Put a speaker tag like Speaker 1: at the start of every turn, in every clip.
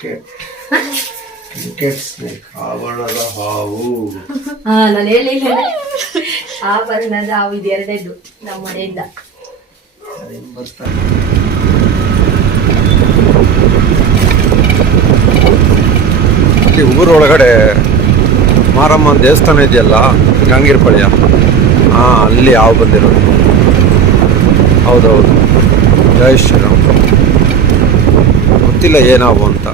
Speaker 1: Cricket cricket snake ಆವರಣದ ಹಾವು.
Speaker 2: ಹಾ ನಾನು ಹೇಳಿಲ್ಲ ಆಭರಣದ ಹಾವು ಇದು ಎರಡೆದ್ದು ನಮ್ಮ ಮನೆಯಿಂದ.
Speaker 1: ಅದೇನು ಬರ್ತಾರೆ?
Speaker 3: ಇಲ್ಲಿ ಊರೊಳಗಡೆ ಮಾರಮ್ಮನ ದೇವಸ್ಥಾನ ಇದೆಯಲ್ಲ ಗಂಗೀರ್ಪಾಳ್ಯ ಹಾಂ ಅಲ್ಲಿ ಯಾವ ಬಂದಿರೋದು. ಹೌದೌದು. ಜೈ ಶ್ರೀರಾಮ್. ಗೊತ್ತಿಲ್ಲ ಏನಾಗುವಂತ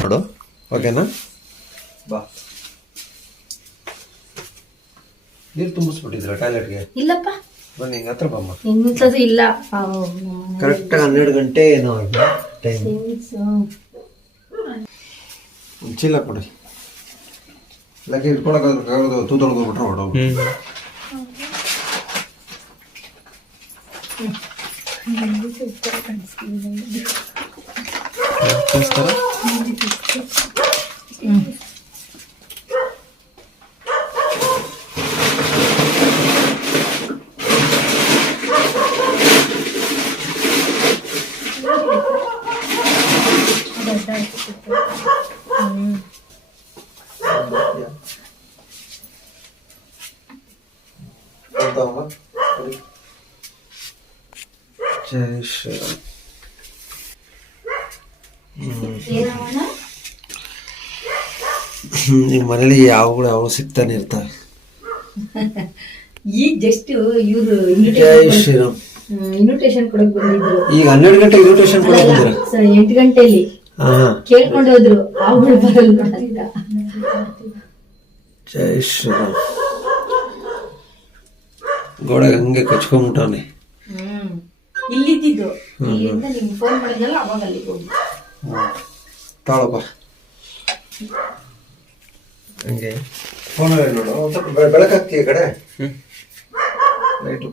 Speaker 3: ನೋಡು ಓಕೆನಾ? ಬಾ. ನೀರು ತುಂಬಿಸ್ಬಿಟ್ಟಿದ್ರ ಟಾಯ್ಲೆಟ್ಗೆ?
Speaker 2: ಇಲ್ಲಪ್ಪ.
Speaker 3: ಬನ್ನಿ ಹಿಂಗೆ ಹತ್ರ ಬಮ್ಮ.
Speaker 2: ಇಂಥದ್ದು ಇಲ್ಲ.
Speaker 1: ಕರೆಕ್ಟಾಗಿ ಹನ್ನೆರಡು ಗಂಟೆ ಏನೋ ಆಗಿದೆ ಟೈಮ್
Speaker 3: ಒಂದ್ ಚೀಲ ಕೊಡಿ.
Speaker 1: ಲಗ್ಗೆ ಇಟ್ಕೊಳಕ್ಕಾಗೋದು ತೂತೊಳಗೆ ಹೋಗ್ಬಿಟ್ರೆ ಹೊಡೋದು
Speaker 3: ಜೈ ಶ್ರೀರಾಮ್
Speaker 1: ನಿಮ್ಮ ಮನೇಲಿ ಯಾವಾಗಲೂ ಯಾವಾಗ ಸಿಗ್ತಾನೆ ಇರ್ತಾರೆ
Speaker 2: ಈಗ ಜಸ್ಟ್ ಇವರು
Speaker 1: ಜೈ ಶ್ರೀರಾಮ್.
Speaker 2: ಇನ್ವಿಟೇಷನ್ ಕೊಡಕ್ ಬಂದಿದ್ರು.
Speaker 1: ಈಗ ಹನ್ನೆರಡು ಗಂಟೆ ಇನ್ವಿಟೇಷನ್ ಕೊಡಕ್ ಬಂದಿರ?
Speaker 2: ಎಂಟು
Speaker 1: ಗಂಟೆಯಲ್ಲಿ
Speaker 2: ಕೇಳ್ಕೊಂಡು ಹೋದ್ರು ಅವ್ಗಳು ಬರಲ್ಲ ಅಂತ.
Speaker 1: ಜೈ ಶ್ರೀರಾಮ್. ಗೋಡೆಗೆ ಹಂಗೆ ಕಚ್ಕೊಂಬಿಟ್ಟವನೆ
Speaker 2: ಹ್ಮ್ ಇಲ್ಲಿದ್ದು ಇಲ್ಲಿಂದ ನಿಮ್ಗೆ ಫೋನ್ ಮಾಡಿದ್ನಲ್ಲ ಅವಾಗ ಅಲ್ಲಿಗೆ ಹೋಗಿ
Speaker 1: ತಾಳಪ್ಪ. ಹಂಗೆ. ಫೋನ್ ನೋಡು. ಒಂದ್ ಸ್ವಲ್ಪ ಬೆಳಕಾಗ್ತೀಯ ಈ ಕಡೆ? ಲೈಟು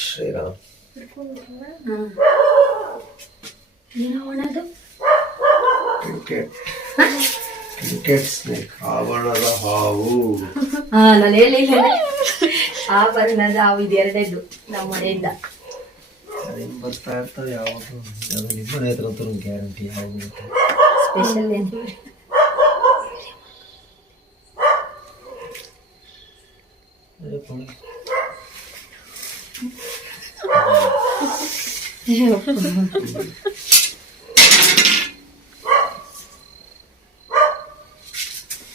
Speaker 1: ಶ್ರೀರಾಮ್.
Speaker 2: ಏನೋ ಒಣದು.
Speaker 1: ಕ್ರಿಕೆಟ್ ಕ್ರಿಕೆಟ್ ಸ್ನೇಕ್ ಆವರಣದ ಹಾವು.
Speaker 2: ಹಾ ನಾನು ಹೇಳಿಲ್ಲ ಆಭರಣದ ಹಾವು ಇದು ಎರಡೇದು ನಮ್ಮ ಮನೆಯಿಂದ
Speaker 1: ಅದೇನ್ ಬರ್ತಾ ಇರ್ತವೆ ಯಾವುದು ಅದು ನಿಮ್ಮ ಮನೆ ಹತ್ರ ಅಂತೂ ಗ್ಯಾರಂಟಿ ಯಾವುದು
Speaker 2: ಸ್ಪೆಷಲ್ ಏನು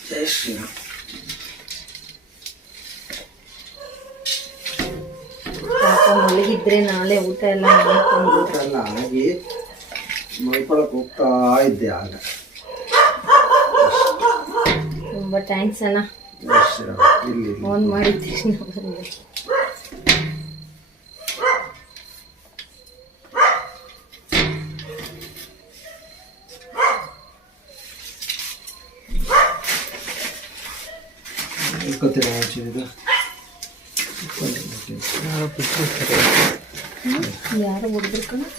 Speaker 1: ಜೈ ಶ್ರೀರಾಮ್
Speaker 2: ಪಾಪ ಮಲಗಿದ್ರೆ ನಾಳೆ ಊಟ ಎಲ್ಲ ಮಾಡ್ಕೊಂಡು
Speaker 1: ಆಗಿ ಹಾಗೆ ಮಲ್ಕೊಳಕ್ ಹೋಗ್ತಾ ಇದ್ದೆ ಆಗ.
Speaker 2: ತುಂಬಾ ಥ್ಯಾಂಕ್ಸ್ ಅಣ್ಣ. ಫೋನ್ ಮಾಡಿದ್ದೀನಿ ಬಂದೆ ಯಾರು யாரும் கொடுத்துருக்கணும்